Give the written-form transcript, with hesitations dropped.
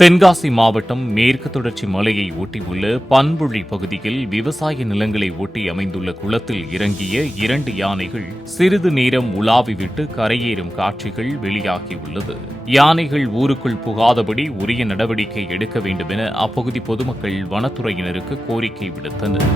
தென்காசி மாவட்டம் மேற்கு தொடர்ச்சி மலையை ஒட்டியுள்ள பண்புழி பகுதியில் விவசாய நிலங்களை ஒட்டி அமைந்துள்ள குளத்தில் இறங்கிய 2 யானைகள் சிறிது நேரம் உலாவிவிட்டு கரையேறும் காட்சிகள் வெளியாகியுள்ளது. யானைகள் ஊருக்குள் புகாதபடி உரிய நடவடிக்கை எடுக்க வேண்டும் என அப்பகுதி பொதுமக்கள் வனத்துறையினருக்கு கோரிக்கை விடுத்தனர்.